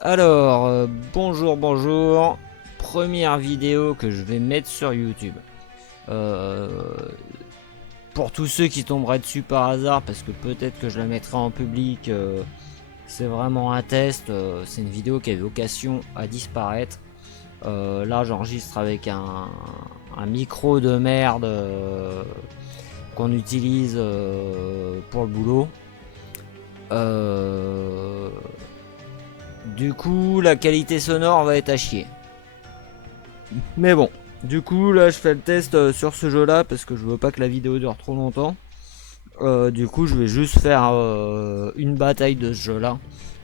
Alors, bonjour, bonjour. Première vidéo que je vais mettre sur YouTube. Euh, pour tous ceux qui tomberaient dessus par hasard, parce que peut-être que je la mettrai en public, c'est vraiment un test. C'est une vidéo qui a vocation à disparaître. Là, j'enregistre avec un micro de merde qu'on utilise pour le boulot. Euh, du coup, la qualité sonore va être à chier. Mais bon, du coup, là, je fais le test sur ce jeu-là parce que je veux pas que la vidéo dure trop longtemps. Du coup, je vais juste faire une bataille de ce jeu-là.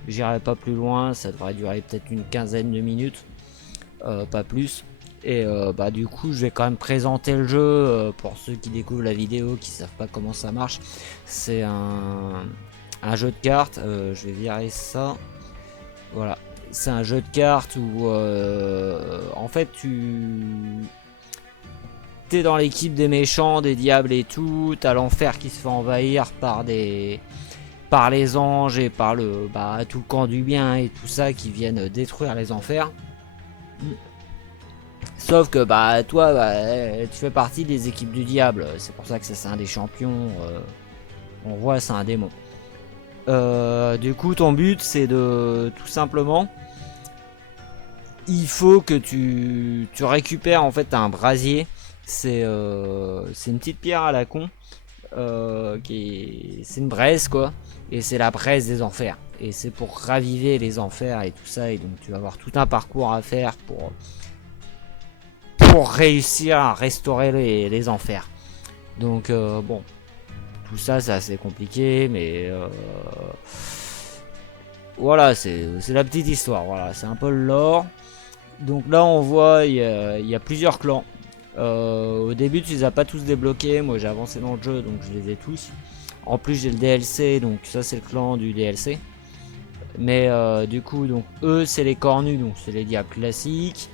J'irai pas plus loin, ça devrait durer peut-être une quinzaine de minutes, pas plus. Et bah du coup, je vais quand même présenter le jeu pour ceux qui découvrent la vidéo, qui savent pas comment ça marche. C'est un jeu de cartes. Je vais virer ça. Voilà, c'est un jeu de cartes où en fait t'es dans l'équipe des méchants, des diables et tout. T'as l'enfer qui se fait envahir par les anges et par tout le camp du bien et tout ça qui viennent détruire les enfers. Sauf que toi tu fais partie des équipes du diable. C'est pour ça que c'est un des champions. On voit c'est un démon. Du coup ton but c'est de tout simplement il faut que tu récupères en fait un brasier. C'est une petite pierre à la con. C'est une braise quoi. Et c'est la braise des enfers. Et c'est pour raviver les enfers et tout ça. Et donc tu vas avoir tout un parcours à faire pour réussir à restaurer les enfers. Donc bon, tout ça c'est assez compliqué. Mais voilà, c'est la petite histoire. Voilà, c'est un peu le lore. Donc là on voit il y a plusieurs clans. Au début tu les as pas tous débloqués, moi j'ai avancé dans le jeu donc je les ai tous. En plus j'ai le DLC donc ça c'est le clan du DLC. Mais du coup donc eux c'est les cornus donc c'est les diables classiques.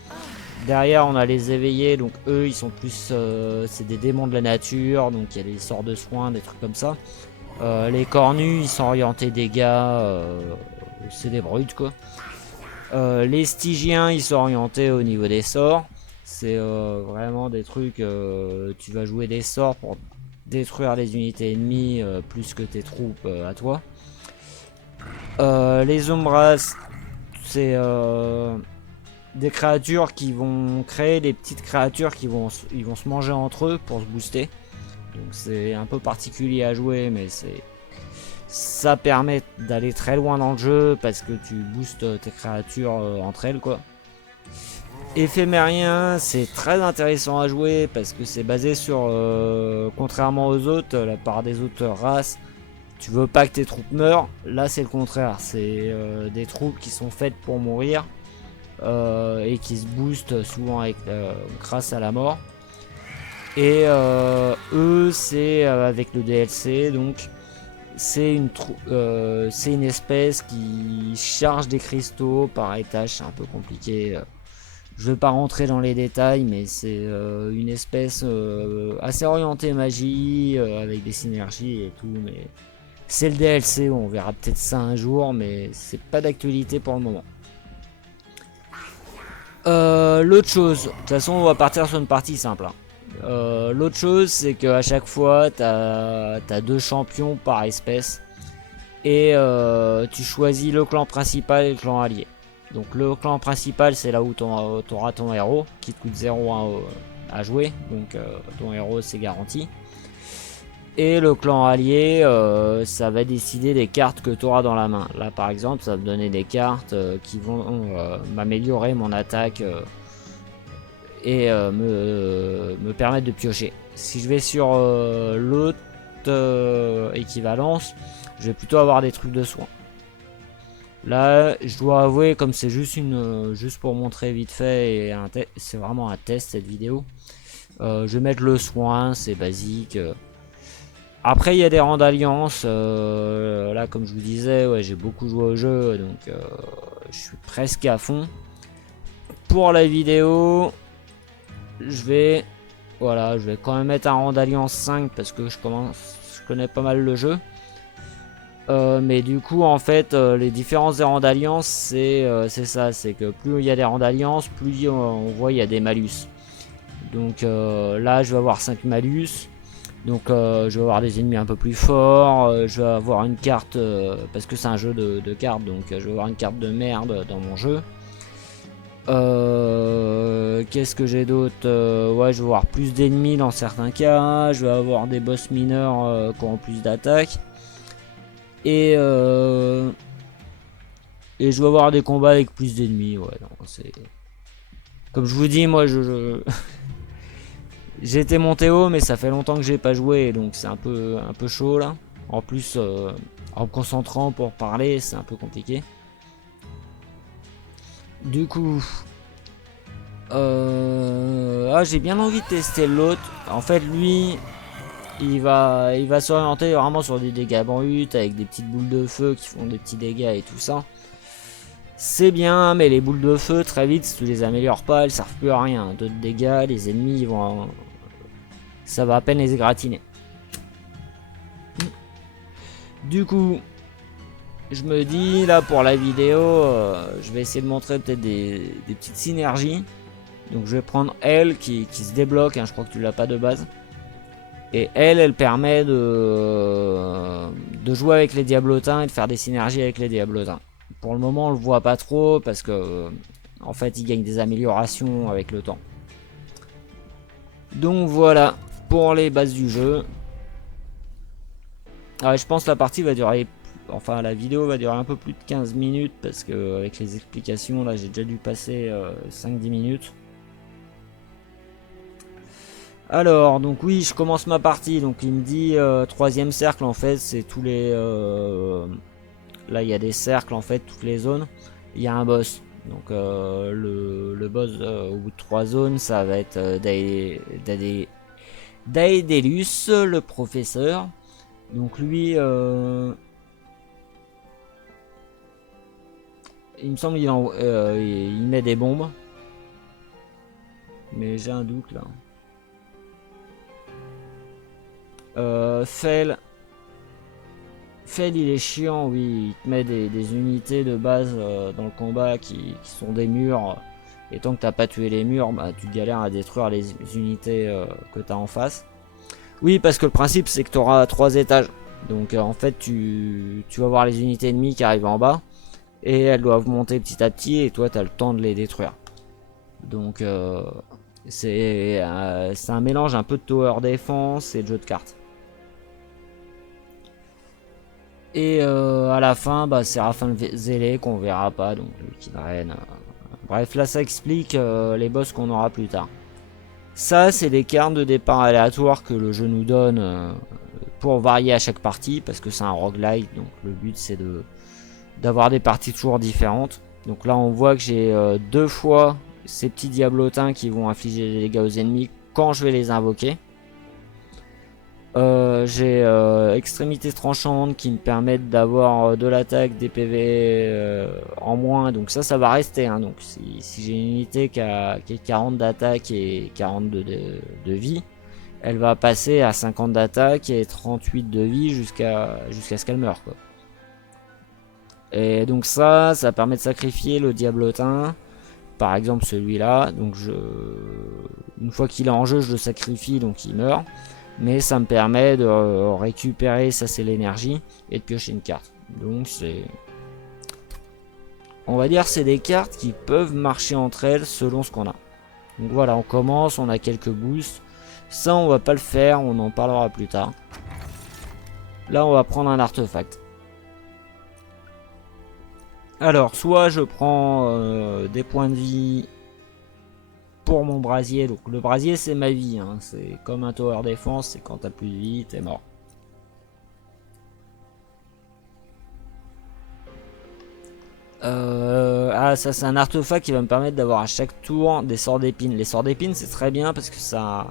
Derrière on a les éveillés donc eux ils sont plus c'est des démons de la nature donc il y a des sorts de soins des trucs comme ça. Les cornus ils sont orientés dégâts, c'est des brutes quoi. Les Stygiens ils sont orientés au niveau des sorts. C'est vraiment des trucs, tu vas jouer des sorts pour détruire les unités ennemies plus que tes troupes à toi. Les Umbras, c'est des créatures qui vont créer des petites créatures qui ils vont se manger entre eux pour se booster. Donc c'est un peu particulier à jouer, mais ça permet d'aller très loin dans le jeu parce que tu boostes tes créatures entre elles quoi. Éphémérien, c'est très intéressant à jouer parce que c'est basé sur, contrairement aux autres, la part des autres races, tu veux pas que tes troupes meurent. Là, c'est le contraire. C'est des troupes qui sont faites pour mourir et qui se boostent souvent grâce à la mort. Et eux, c'est avec le DLC, donc c'est une espèce qui charge des cristaux par étage. C'est un peu compliqué. Je ne vais pas rentrer dans les détails, mais c'est une espèce assez orientée magie, avec des synergies et tout. Mais c'est le DLC, on verra peut-être ça un jour, mais c'est pas d'actualité pour le moment. L'autre chose, de toute façon, on va partir sur une partie simple. Hein. L'autre chose, c'est qu'à chaque fois, t'as deux champions par espèce. Et tu choisis le clan principal et le clan allié. Donc le clan principal c'est là où tu auras ton héros qui te coûte 0,1 à jouer. Donc ton héros c'est garanti. Et le clan allié ça va décider des cartes que tu auras dans la main. Là par exemple ça va me donner des cartes qui vont m'améliorer mon attaque et me permettre de piocher. Si je vais sur l'autre équivalence, je vais plutôt avoir des trucs de soins. Là, je dois avouer, comme c'est juste pour montrer vite fait, et c'est vraiment un test cette vidéo. Je vais mettre le soin, c'est basique. Après, il y a des rangs d'alliance. Là, comme je vous disais, ouais, j'ai beaucoup joué au jeu, donc je suis presque à fond. Pour la vidéo, voilà, je vais quand même mettre un rang d'alliance 5 parce que je connais pas mal le jeu. Mais du coup, en fait, les différences des rangs d'alliance, c'est ça. C'est que plus il y a des rangs d'alliance, plus on voit il y a des malus. Donc là, je vais avoir 5 malus. Donc je vais avoir des ennemis un peu plus forts. Je vais avoir une carte, parce que c'est un jeu de cartes. Donc je vais avoir une carte de merde dans mon jeu. Qu'est-ce que j'ai d'autre? Ouais, je vais avoir plus d'ennemis dans certains cas. Je vais avoir des boss mineurs qui ont plus d'attaque. Et je vais avoir des combats avec plus d'ennemis. Ouais, non, c'est... Comme je vous dis, moi, j'ai été monté haut, mais ça fait longtemps que j'ai pas joué, donc c'est un peu chaud là. En plus, en me concentrant pour parler, c'est un peu compliqué. Du coup, j'ai bien envie de tester l'autre. En fait, lui, il va s'orienter vraiment sur des dégâts bruts avec des petites boules de feu qui font des petits dégâts et tout ça. C'est bien, mais les boules de feu, très vite, si tu les améliores pas, elles servent plus à rien. D'autres dégâts, les ennemis, ils vont... ça va à peine les égratiner. Du coup, je me dis, là, pour la vidéo, je vais essayer de montrer peut-être des petites synergies. Donc je vais prendre elle qui se débloque, hein, je crois que tu l'as pas de base. Et elle permet de jouer avec les diablotins et de faire des synergies avec les diablotins. Pour le moment, on le voit pas trop parce que en fait, il gagne des améliorations avec le temps. Donc voilà pour les bases du jeu. Ah, je pense que la partie va durer, enfin la vidéo va durer un peu plus de 15 minutes parce que avec les explications là, j'ai déjà dû passer 5-10 minutes. Alors, donc oui, je commence ma partie. Donc il me dit troisième cercle, en fait, c'est tous les... là, il y a des cercles, en fait, toutes les zones. Il y a un boss. Donc le boss au bout de 3 zones, ça va être Daedalus, le professeur. Donc lui, il me semble il met des bombes. Mais j'ai un doute là. Fel, il est chiant, oui, il te met des unités de base dans le combat qui sont des murs. Et tant que t'as pas tué les murs, bah, tu galères à détruire les unités que t'as en face. Oui, parce que le principe c'est que tu auras 3 étages. Donc en fait tu vas voir les unités ennemies qui arrivent en bas. Et elles doivent monter petit à petit et toi t'as le temps de les détruire. Donc c'est un mélange un peu de tower défense et de jeu de cartes. Et à la fin, bah, c'est Séraphin Zélé qu'on verra pas, donc le Kidren. Bref, là ça explique les boss qu'on aura plus tard. Ça, c'est des cartes de départ aléatoires que le jeu nous donne pour varier à chaque partie, parce que c'est un roguelite, donc le but c'est d'avoir des parties toujours différentes. Donc là, on voit que j'ai 2 fois ces petits diablotins qui vont infliger des dégâts aux ennemis quand je vais les invoquer. J'ai extrémités tranchantes qui me permettent d'avoir de l'attaque, des PV en moins, donc ça va rester, hein. Donc si j'ai une unité qui a 40 d'attaque et 40 de vie, elle va passer à 50 d'attaque et 38 de vie jusqu'à ce qu'elle meure, quoi. Et donc ça permet de sacrifier le diablotin, par exemple celui-là. Donc une fois qu'il est en jeu, je le sacrifie, donc il meurt. Mais ça me permet de récupérer, ça c'est l'énergie, et de piocher une carte. Donc c'est... on va dire c'est des cartes qui peuvent marcher entre elles selon ce qu'on a. Donc voilà, on commence, on a quelques boosts. Ça on va pas le faire, on en parlera plus tard. Là on va prendre un artefact. Alors soit je prends des points de vie pour mon brasier. Donc le brasier c'est ma vie, hein. C'est comme un tower défense, c'est quand t'as plus de vie, t'es mort. Ça c'est un artefact qui va me permettre d'avoir à chaque tour des sorts d'épines. Les sorts d'épines c'est très bien parce que ça,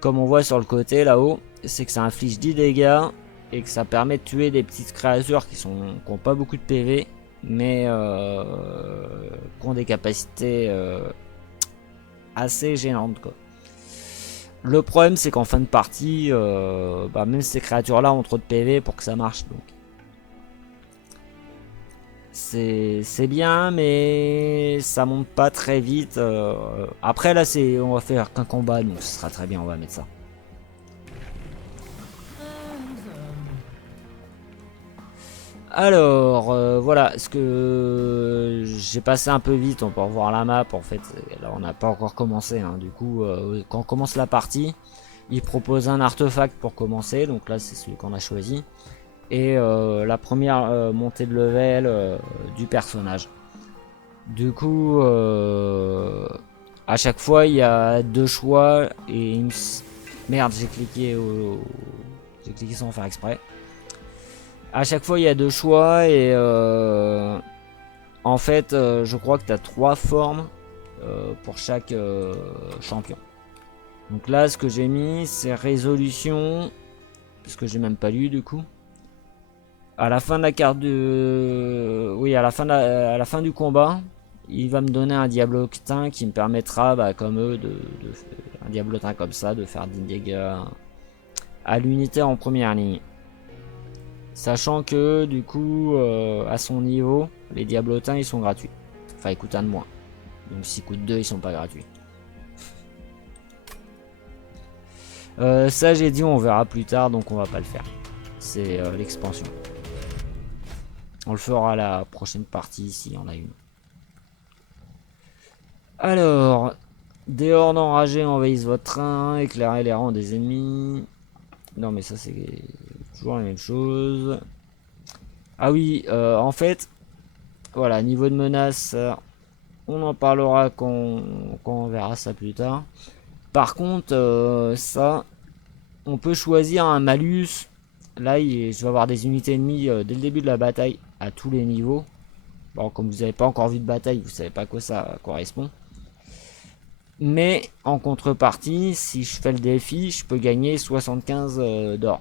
comme on voit sur le côté là-haut, c'est que ça inflige 10 dégâts et que ça permet de tuer des petites créatures qui ont pas beaucoup de PV, mais qui ont des capacités assez gênantes, quoi. Le problème c'est qu'en fin de partie, même ces créatures là ont trop de PV pour que ça marche. Donc C'est bien, mais ça monte pas très vite. Après là, on va faire qu'un combat, donc ce sera très bien, on va mettre ça. Alors, voilà, ce que j'ai passé un peu vite, on peut revoir la map, en fait, là on n'a pas encore commencé, hein. Du coup, quand on commence la partie, il propose un artefact pour commencer, donc là c'est celui qu'on a choisi, et la première montée de level du personnage. Du coup, à chaque fois il y a deux choix, et merde, j'ai cliqué sans faire exprès. À chaque fois, il y a deux choix et en fait, je crois que tu as trois formes pour chaque champion. Donc là, ce que j'ai mis, c'est résolution, parce que j'ai même pas lu du coup. À la fin de la carte de, oui, à la fin du combat, il va me donner un diablotin qui me permettra, bah, comme eux, un diablotin comme ça, de faire des dégâts à l'unité en première ligne. Sachant que du coup, à son niveau, les diablotins ils sont gratuits. Enfin, ils coûtent un de moins. Donc s'ils coûtent 2, ils sont pas gratuits. Ça j'ai dit on verra plus tard, donc on va pas le faire. C'est l'expansion. On le fera à la prochaine partie s'il y en a une. Alors, des hordes enragées envahissent votre train, éclairez les rangs des ennemis. Non mais ça c'est toujours la même chose. Ah oui, en fait, voilà, niveau de menace, on en parlera quand on verra ça plus tard. Par contre, ça, on peut choisir un malus. Là, je vais avoir des unités ennemies dès le début de la bataille à tous les niveaux. Bon, comme vous n'avez pas encore vu de bataille, vous savez pas à quoi ça correspond. Mais en contrepartie, si je fais le défi, je peux gagner 75 d'or.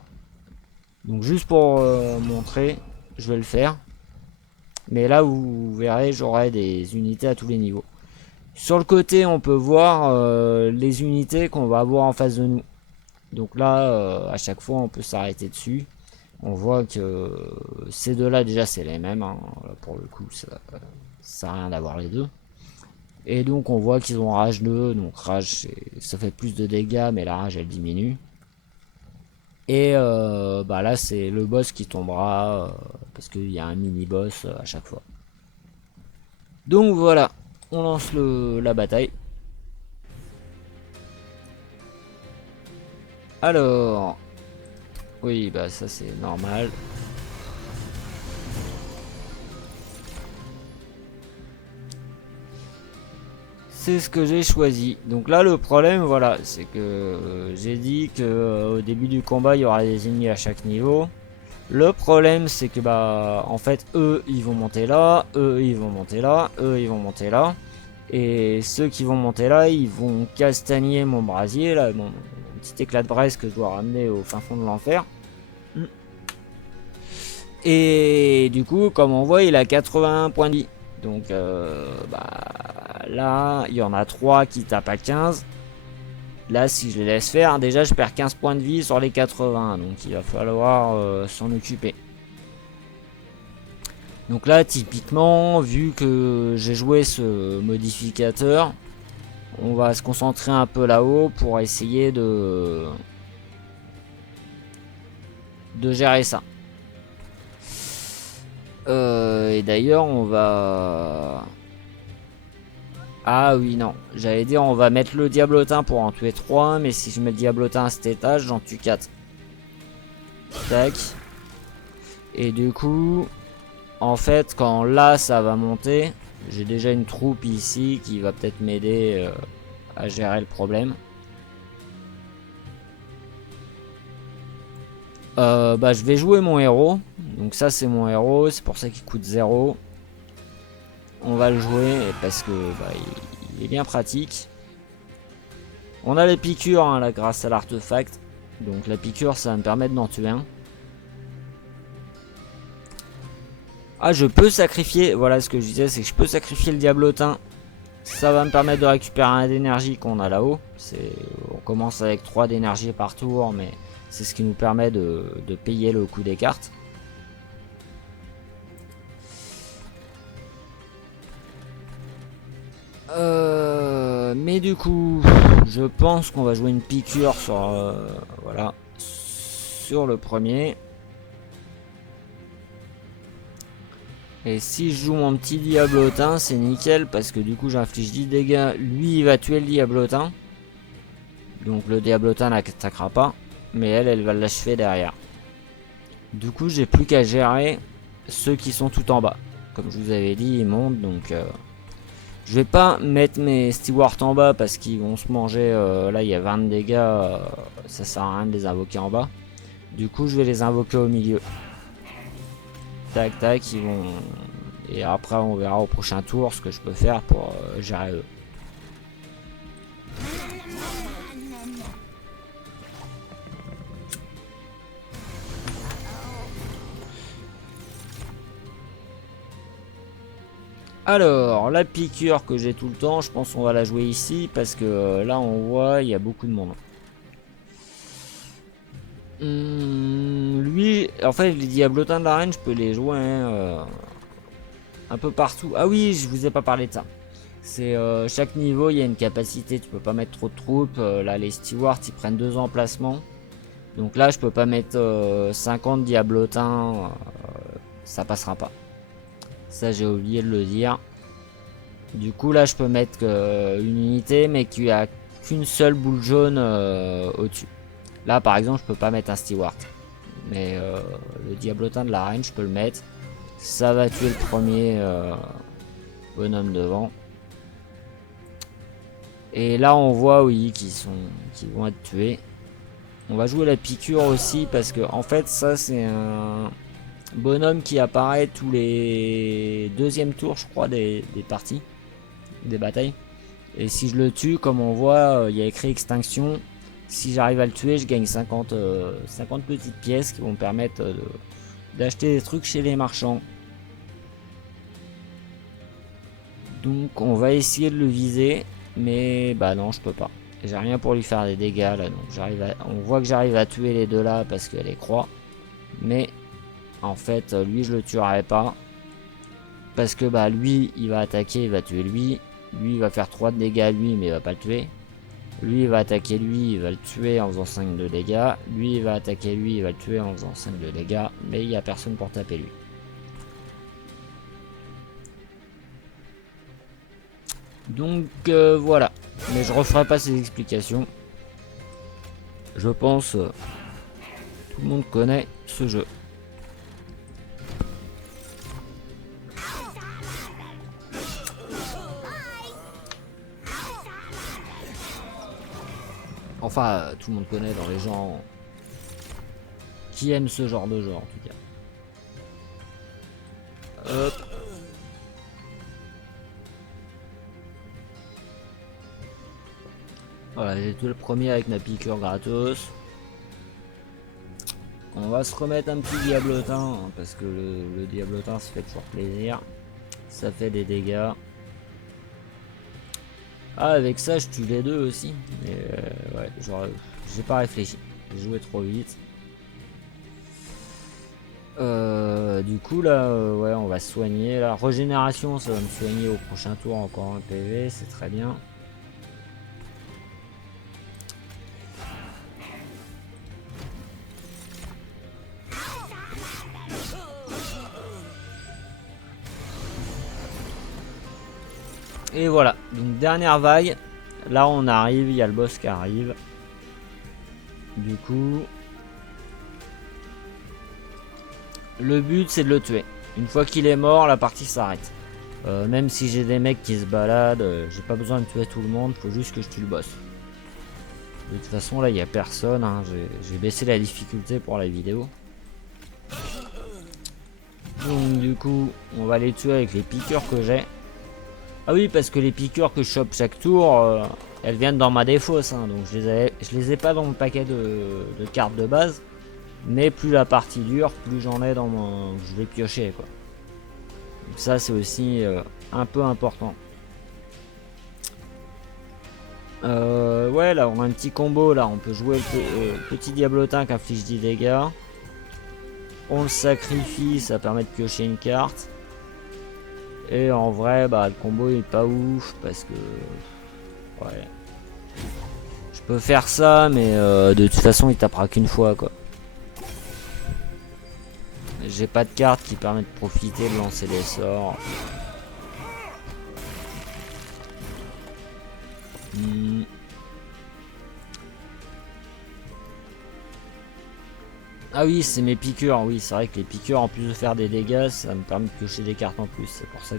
Donc juste pour montrer, je vais le faire. Mais là, vous verrez, j'aurai des unités à tous les niveaux. Sur le côté, on peut voir les unités qu'on va avoir en face de nous. Donc là, à chaque fois, on peut s'arrêter dessus. On voit que ces deux-là, déjà, c'est les mêmes. Hein. Là, pour le coup, ça sert à rien d'avoir les deux. Et donc, on voit qu'ils ont rage 2. Donc, rage, ça fait plus de dégâts, mais la rage, elle diminue. Et bah là, c'est le boss qui tombera, parce qu'il y a un mini-boss à chaque fois. Donc, voilà. On lance la bataille. Alors, oui, bah ça c'est normal. C'est ce que j'ai choisi. Donc là, le problème, voilà, c'est que j'ai dit que au début du combat, il y aura des ennemis à chaque niveau. Le problème, c'est que bah, en fait, eux, ils vont monter là, eux, ils vont monter là, eux, ils vont monter là. Et ceux qui vont monter là, ils vont castagner mon brasier, là, mon petit éclat de braise que je dois ramener au fin fond de l'enfer. Et du coup, comme on voit, il a 81 points de vie. Donc, bah, là, il y en a 3 qui tapent à 15. Là, si je les laisse faire, déjà, je perds 15 points de vie sur les 80. Donc, il va falloir s'en occuper. Donc là, typiquement, vu que j'ai joué ce modificateur, on va se concentrer un peu là-haut pour essayer de gérer ça. Et d'ailleurs, on va... Ah oui, non. J'allais dire, on va mettre le diablotin pour en tuer 3, mais si je mets le diablotin à cet étage, j'en tue 4. Tac. Et du coup, en fait, quand là, ça va monter, j'ai déjà une troupe ici qui va peut-être m'aider à gérer le problème. Bah, je vais jouer mon héros. Donc ça, c'est mon héros. C'est pour ça qu'il coûte 0. On va le jouer parce que bah, il est bien pratique. On a les piqûres hein, là, grâce à l'artefact. Donc la piqûre, ça va me permettre d'en tuer un. Ah, je peux sacrifier. Voilà ce que je disais, c'est que je peux sacrifier le diablotin. Ça va me permettre de récupérer un d'énergie qu'on a là-haut. On commence avec 3 d'énergie par tour, mais c'est ce qui nous permet de payer le coût des cartes. Mais du coup, je pense qu'on va jouer une piqûre sur, voilà, sur le premier. Et si je joue mon petit diablotin, c'est nickel parce que du coup j'inflige 10 dégâts. Lui il va tuer le diablotin. Donc le diablotin n'attaquera pas. Mais elle va l'achever derrière. Du coup j'ai plus qu'à gérer ceux qui sont tout en bas. Comme je vous avais dit, ils montent donc... Je vais pas mettre mes stewards en bas parce qu'ils vont se manger. Là il y a 20 de dégâts. Ça sert à rien de les invoquer en bas. Du coup je vais les invoquer au milieu. Tac tac, ils vont... Et après on verra au prochain tour ce que je peux faire pour gérer eux. Alors, la piqûre que j'ai tout le temps, je pense qu'on va la jouer ici parce que là on voit il y a beaucoup de monde. Lui, en fait les diablotins de l'arène, je peux les jouer hein, un peu partout. Ah oui, je vous ai pas parlé de ça. C'est chaque niveau, il y a une capacité, tu peux pas mettre trop de troupes. Là, les stewards, ils prennent 2 emplacements. Donc là, je peux pas mettre 50 diablotins, ça passera pas. Ça, j'ai oublié de le dire. Du coup, là, je peux mettre une unité, mais qui a qu'une seule boule jaune au-dessus. Là, par exemple, je peux pas mettre un steward. Mais le diablotin de l'arène, je peux le mettre. Ça va tuer le premier bonhomme devant. Et là, on voit, oui, qu'ils vont être tués. On va jouer la piqûre aussi, parce que, en fait, ça, c'est un bonhomme qui apparaît tous les deuxièmes tours, je crois, des parties, des batailles. Et si je le tue, comme on voit, il y a écrit extinction. Si j'arrive à le tuer, je gagne 50 petites pièces qui vont me permettre d'acheter des trucs chez les marchands. Donc on va essayer de le viser, mais bah non, je peux pas. J'ai rien pour lui faire des dégâts là, donc on voit que j'arrive à tuer les deux là parce qu'elle est croix. Mais en fait, lui je le tuerai pas parce que bah lui il va attaquer, il va tuer lui. Lui il va faire 3 de dégâts à lui, mais il va pas le tuer. Lui il va attaquer lui, il va le tuer en faisant 5 de dégâts. Lui il va attaquer lui, il va le tuer en faisant 5 de dégâts. Mais il n'y a personne pour taper lui. Donc voilà. Mais je referai pas ces explications. Je pense tout le monde connaît ce jeu. Enfin, tout le monde connaît dans les gens qui aiment ce genre de jeu en tout cas. Hop. Voilà, j'ai tout le premier avec ma piqûre gratos. On va se remettre un petit diablotin, hein, parce que le diablotin ça fait toujours plaisir. Ça fait des dégâts. Ah, avec ça je tue les deux aussi. Mais ouais, genre, j'ai pas réfléchi. J'ai joué trop vite. Du coup là, ouais, on va se soigner. La régénération, ça va me soigner au prochain tour encore un PV, c'est très bien. Et voilà, donc dernière vague. Là on arrive, il y a le boss qui arrive. Du coup, le but c'est de le tuer. Une fois qu'il est mort, la partie s'arrête. Même si j'ai des mecs qui se baladent, j'ai pas besoin de tuer tout le monde, faut juste que je tue le boss. De toute façon là il n'y a personne, hein. J'ai baissé la difficulté pour la vidéo. Donc du coup, on va les tuer avec les piqûres que j'ai. Ah oui, parce que les piqûres que je chope chaque tour, elles viennent dans ma défausse, hein, donc je les ai pas dans mon paquet de cartes de base. Mais plus la partie dure, plus j'en ai dans mon... Je vais piocher quoi. Donc ça c'est aussi un peu important. Ouais, là on a un petit combo, là on peut jouer le petit diablotin qui inflige 10 dégâts. On le sacrifie, ça permet de piocher une carte. Et en vrai, bah le combo est pas ouf parce que ouais, je peux faire ça, mais de toute façon il tapera qu'une fois quoi. J'ai pas de carte qui permet de profiter de lancer des sorts. Ah oui, c'est mes piqûres. Oui, c'est vrai que les piqûres, en plus de faire des dégâts, ça me permet de piocher des cartes en plus. C'est pour ça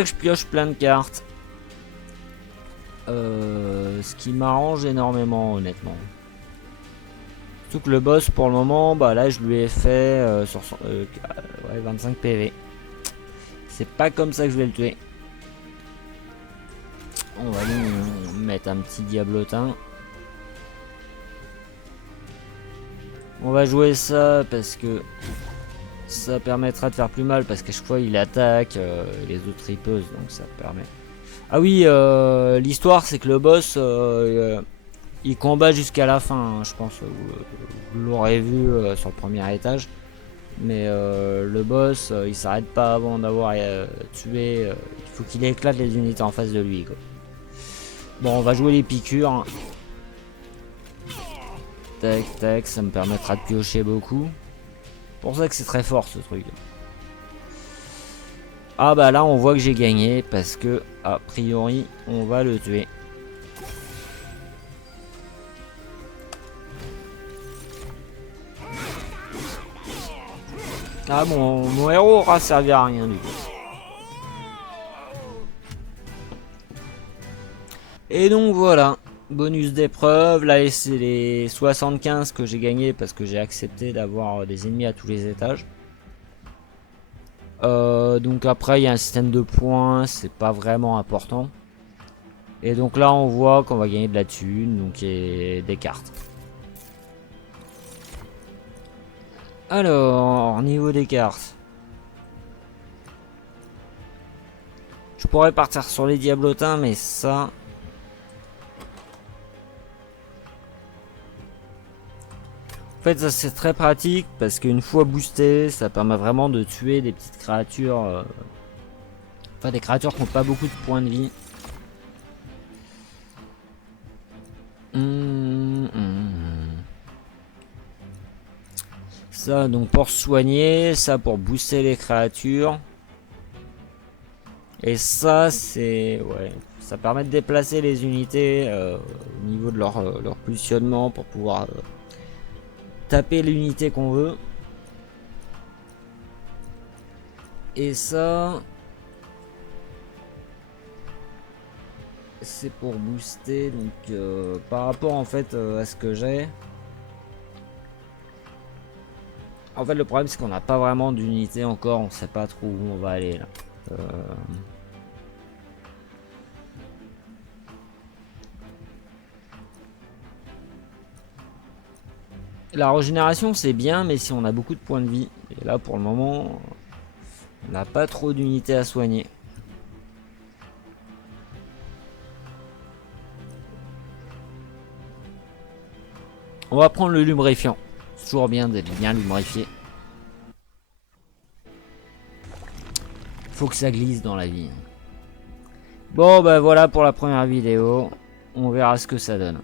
que je pioche plein de cartes. Ce qui m'arrange énormément, honnêtement. Surtout que le boss, pour le moment, bah là, je lui ai fait sur son, ouais, 25 PV. C'est pas comme ça que je vais le tuer. On va lui mettre un petit diablotin. On va jouer ça parce que ça permettra de faire plus mal parce qu'à chaque fois il attaque les autres ripeuses, donc ça permet. Ah oui, l'histoire c'est que le boss il combat jusqu'à la fin, hein, je pense. Vous l'aurez vu sur le premier étage. Mais le boss il s'arrête pas avant d'avoir tué. Il faut qu'il éclate les unités en face de lui quoi. Bon, on va jouer les piqûres. Tac tac, ça me permettra de piocher beaucoup. Pour ça que c'est très fort ce truc. Ah bah là on voit que j'ai gagné parce que a priori on va le tuer. Ah bon, mon héros aura servi à rien du coup. Et donc voilà, bonus d'épreuve, là c'est les 75 que j'ai gagné parce que j'ai accepté d'avoir des ennemis à tous les étages. Donc après il y a un système de points, c'est pas vraiment important. Et donc là on voit qu'on va gagner de la thune, donc et des cartes. Alors, niveau des cartes. Je pourrais partir sur les diablotins, mais ça... En fait, ça c'est très pratique, parce qu'une fois boosté, ça permet vraiment de tuer des petites créatures... Enfin, des créatures qui n'ont pas beaucoup de points de vie. Ça, donc pour soigner, ça pour booster les créatures. Et ça, c'est... Ouais, ça permet de déplacer les unités au niveau de leur positionnement pour pouvoir taper l'unité qu'on veut. Et ça... C'est pour booster, donc par rapport en fait à ce que j'ai. En fait le problème c'est qu'on n'a pas vraiment d'unité encore, on sait pas trop où on va aller là. La régénération c'est bien, mais si on a beaucoup de points de vie. Et là pour le moment, on n'a pas trop d'unités à soigner. On va prendre le lubrifiant. C'est toujours bien d'être bien lubrifié. Faut que ça glisse dans la vie. Bon bah voilà pour la première vidéo. On verra ce que ça donne.